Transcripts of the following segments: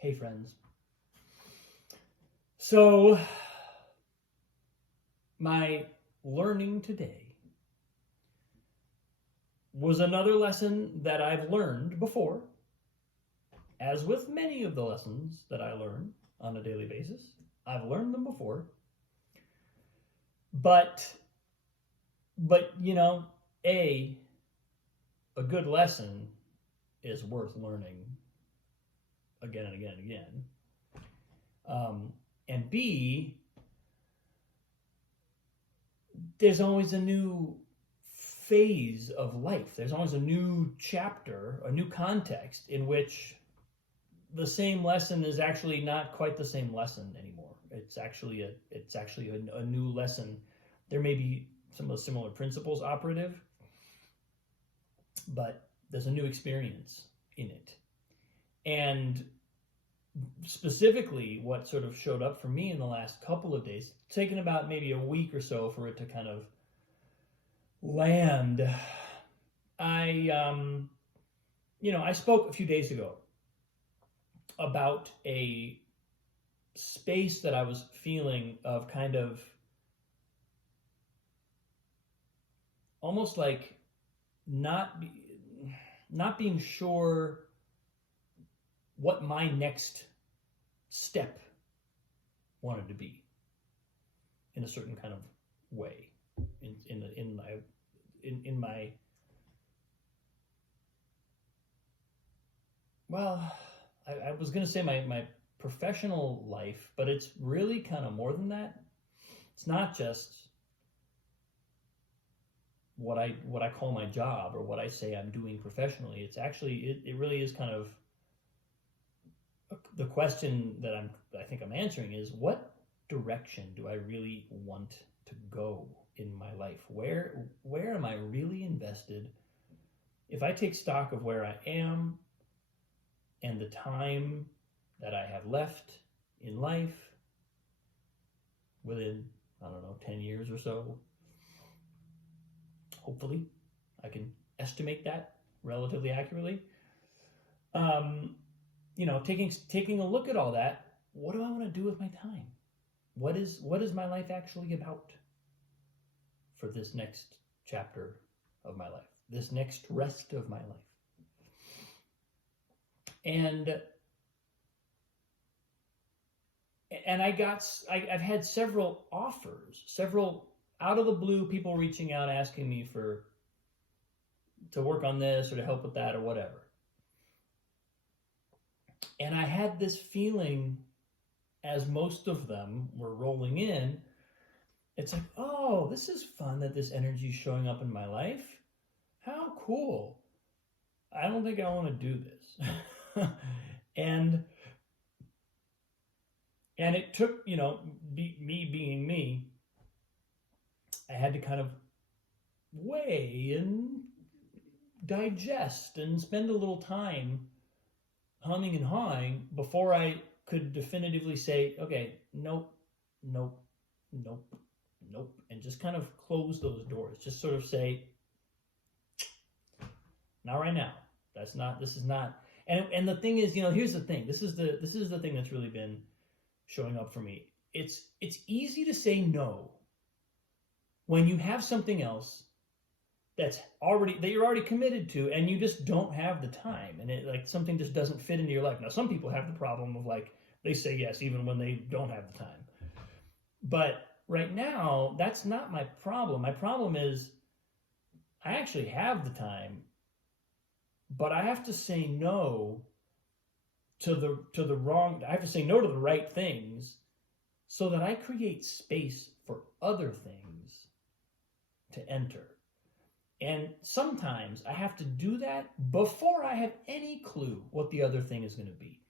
Hey friends. So, my learning today was another lesson that I've learned before, as with many of the lessons that I learn on a daily basis. I've learned them before. But you know, a good lesson is worth learning again and again and again. And B, there's always a new phase of life. There's always a new chapter, a new context in which the same lesson is actually not quite the same lesson anymore. It's actually a new lesson. There may be some of the similar principles operative, but there's a new experience in it. And specifically, what sort of showed up for me in the last couple of days, taken about maybe a week or so for it to kind of land. I spoke a few days ago about a space that I was feeling of kind of almost like not being sure what my next step wanted to be in a certain kind of way in my well, I was going to say my professional life, but it's really kind of more than that. It's not just what I call my job or what I say I'm doing professionally. It's actually it really is kind of the question that I think I'm answering is, what direction do I really want to go in my life? Where am I really invested? If I take stock of where I am and the time that I have left in life within, 10 years or so, hopefully I can estimate that relatively accurately. Taking a look at all that, what do I want to do with my time? What is my life actually about for this next chapter of my life, this next rest of my life? And I've had several offers, several out of the blue people reaching out asking me to work on this or to help with that or whatever. And I had this feeling, as most of them were rolling in, it's like, oh, this is fun that this energy is showing up in my life. How cool. I don't think I want to do this. And it took, me being me, I had to kind of weigh and digest and spend a little time humming and hawing before I could definitively say, okay, nope, and just kind of close those doors. Just sort of say, not right now. This is not. And the thing is, here's the thing. This is the thing that's really been showing up for me. It's easy to say no when you have something else that you're already committed to, and you just don't have the time, and something just doesn't fit into your life. Now, some people have the problem of they say yes even when they don't have the time. But right now, that's not my problem. My problem is I actually have the time, but I have to say no to the wrong. I have to say no to the right things so that I create space for other things to enter. And sometimes I have to do that before I have any clue what the other thing is going to be.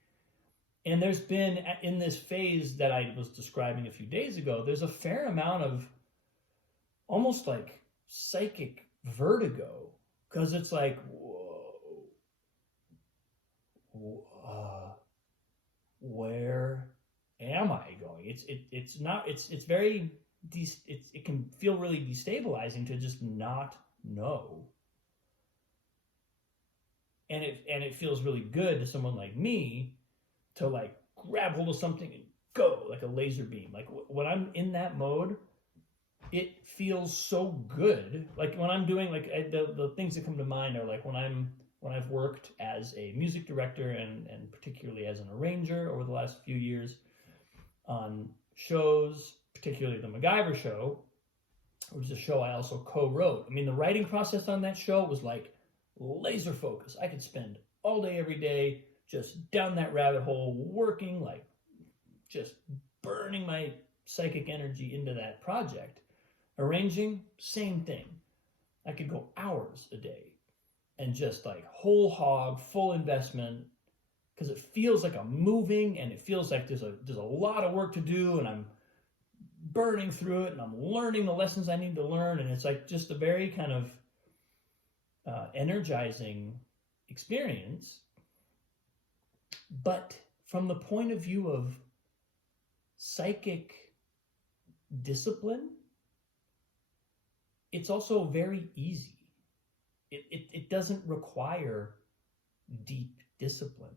And there's been, in this phase that I was describing a few days ago, there's a fair amount of almost like psychic vertigo, because it's like, where am I going? It can feel really destabilizing to just not know. And it feels really good to someone like me to like grab hold of something and go like a laser beam. Like when I'm in that mode, it feels so good. Like when I'm doing like the things that come to mind are like when I've worked as a music director and particularly as an arranger over the last few years on shows, particularly the MacGyver show, which is a show I also co-wrote. I mean, the writing process on that show was like laser focus. I could spend all day, every day, just down that rabbit hole, working, like just burning my psychic energy into that project. Arranging, same thing. I could go hours a day and just like whole hog, full investment, because it feels like I'm moving and it feels like there's a lot of work to do, and I'm burning through it and I'm learning the lessons I need to learn, and it's like just a very kind of energizing experience. But from the point of view of psychic discipline, it's also very easy. It doesn't require deep discipline.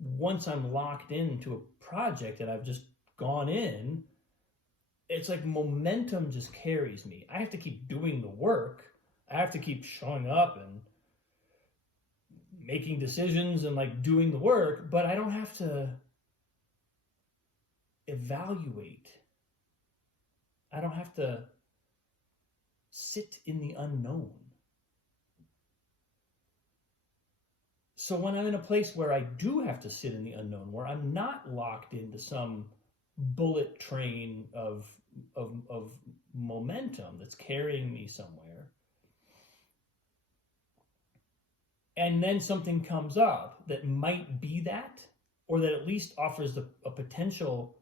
Once I'm locked into a project that I've just gone in, it's like momentum just carries me. I have to keep doing the work. I have to keep showing up and making decisions and like doing the work, but I don't have to evaluate. I don't have to sit in the unknown. So when I'm in a place where I do have to sit in the unknown, where I'm not locked into some bullet train of momentum that's carrying me somewhere, and then something comes up that might be that, or that at least offers a potential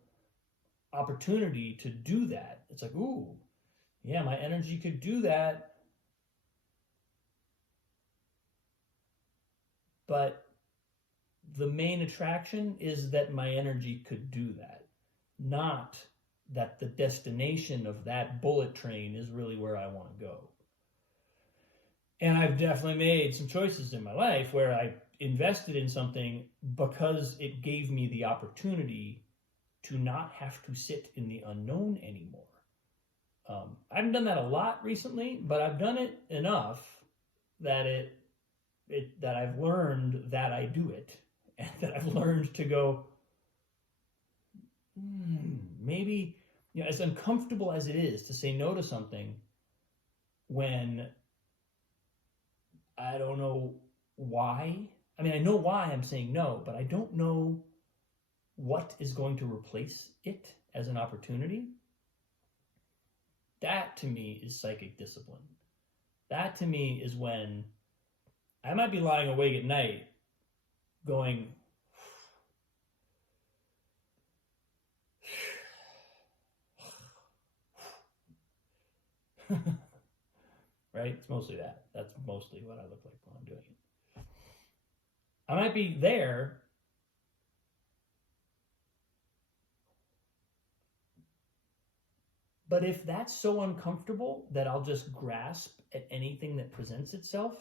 opportunity to do that, it's like, ooh, yeah, my energy could do that. But the main attraction is that my energy could do that, not that the destination of that bullet train is really where I want to go. And I've definitely made some choices in my life where I invested in something because it gave me the opportunity to not have to sit in the unknown anymore. I haven't done that a lot recently, but I've done it enough that that I've learned that I do it, and that I've learned to go, maybe, as uncomfortable as it is to say no to something when I don't know why. I mean, I know why I'm saying no, but I don't know what is going to replace it as an opportunity. That to me is psychic discipline. That to me is when I might be lying awake at night going, right? It's mostly that. That's mostly what I look like when I'm doing it. I might be there, but if that's so uncomfortable that I'll just grasp at anything that presents itself,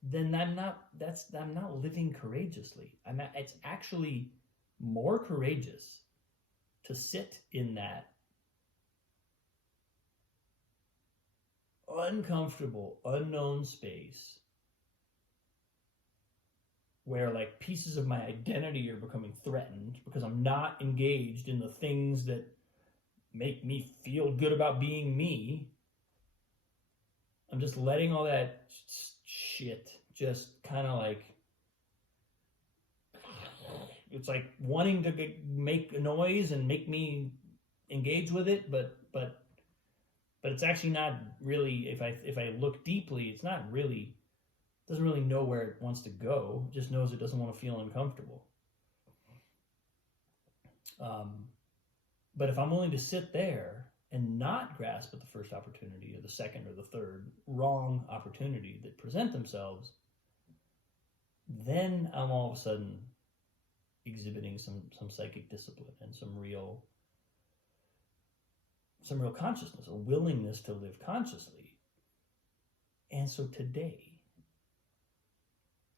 then I'm not living courageously. It's actually more courageous to sit in that uncomfortable, unknown space where like pieces of my identity are becoming threatened because I'm not engaged in the things that make me feel good about being me. I'm just letting all that shit just kind of like, it's like wanting to make a noise and make me engage with it, but it's actually not really, if I look deeply, it's not really, doesn't really know where it wants to go. It just knows it doesn't want to feel uncomfortable. But if I'm willing to sit there and not grasp at the first opportunity or the second or the third wrong opportunity that present themselves, then I'm all of a sudden exhibiting some psychic discipline and some real consciousness, a willingness to live consciously. And so today,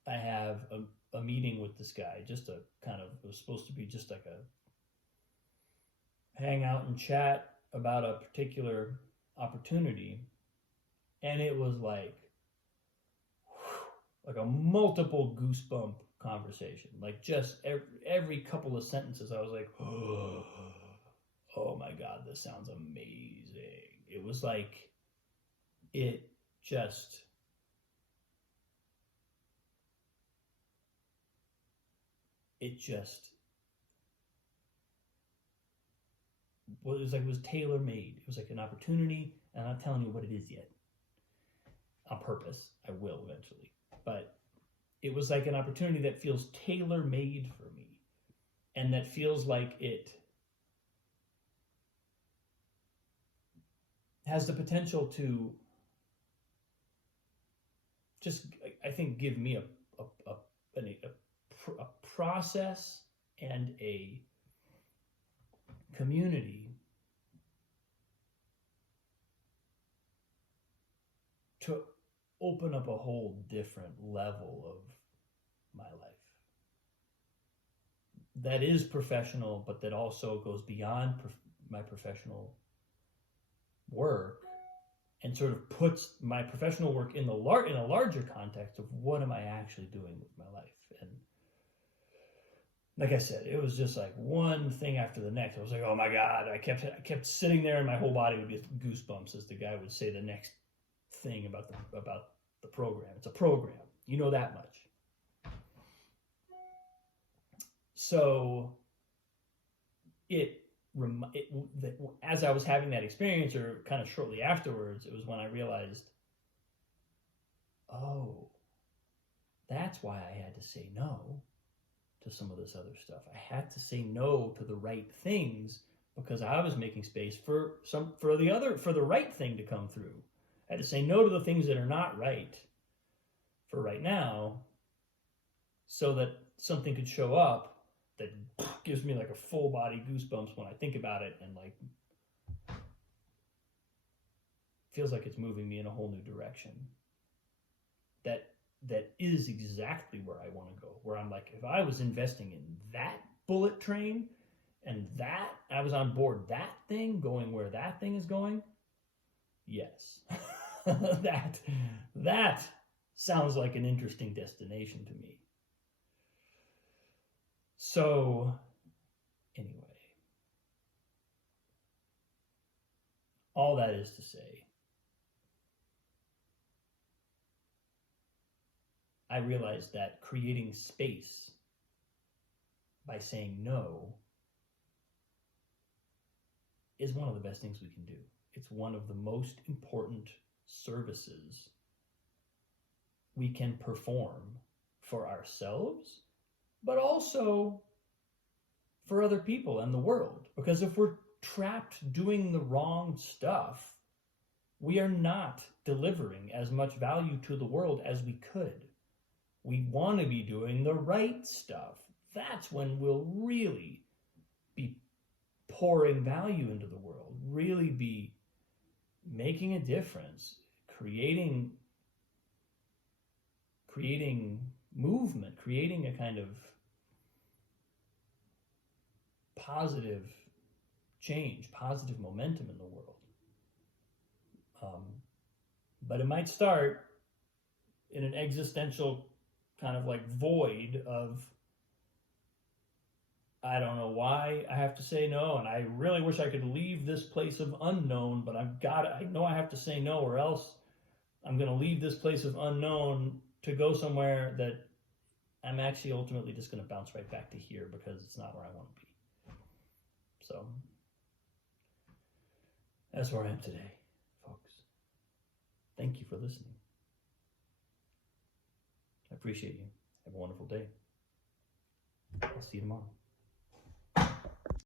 I have a meeting with this guy, just a kind of, it was supposed to be just like a hang out and chat about a particular opportunity. And it was like a multiple goosebump conversation. Like just every couple of sentences, I was like, oh my God, this sounds amazing. It was like, it just, it was tailor made. It was like an opportunity, and I'm not telling you what it is yet. On purpose, I will eventually. But it was like an opportunity that feels tailor made for me, and that feels like it has the potential to just, I think, give me a process and a community to open up a whole different level of my life that is professional, but that also goes beyond my professional work, and sort of puts my professional work in a larger context of what am I actually doing with my life. And like I said, it was just like one thing after the next. I was like, oh my God, I kept sitting there and my whole body would get goosebumps as the guy would say the next thing about the program. It's a program, you know that much. So as I was having that experience, or kind of shortly afterwards, it was when I realized, oh, that's why I had to say no to some of this other stuff. I had to say no to the right things because I was making space for the right thing to come through. I had to say no to the things that are not right for right now, so that something could show up that gives me like a full body goosebumps when I think about it, and like feels like it's moving me in a whole new direction. That is exactly where I want to go. Where I'm like, if I was investing in that bullet train, and that I was on board that thing, going where that thing is going, yes, that sounds like an interesting destination to me. So anyway, all that is to say, I realized that creating space by saying no is one of the best things we can do. It's one of the most important services we can perform for ourselves, but also for other people and the world. Because if we're trapped doing the wrong stuff, we are not delivering as much value to the world as we could. We want to be doing the right stuff. That's when we'll really be pouring value into the world, really be making a difference, creating movement, creating a kind of positive change, positive momentum in the world. But it might start in an existential kind of like void of, I don't know why I have to say no, and I really wish I could leave this place of unknown, but I know I have to say no, or else I'm going to leave this place of unknown to go somewhere that I'm actually ultimately just going to bounce right back to here because it's not where I want to be. So that's where I am today, folks. Thank you for listening. I appreciate you. Have a wonderful day. I'll see you tomorrow.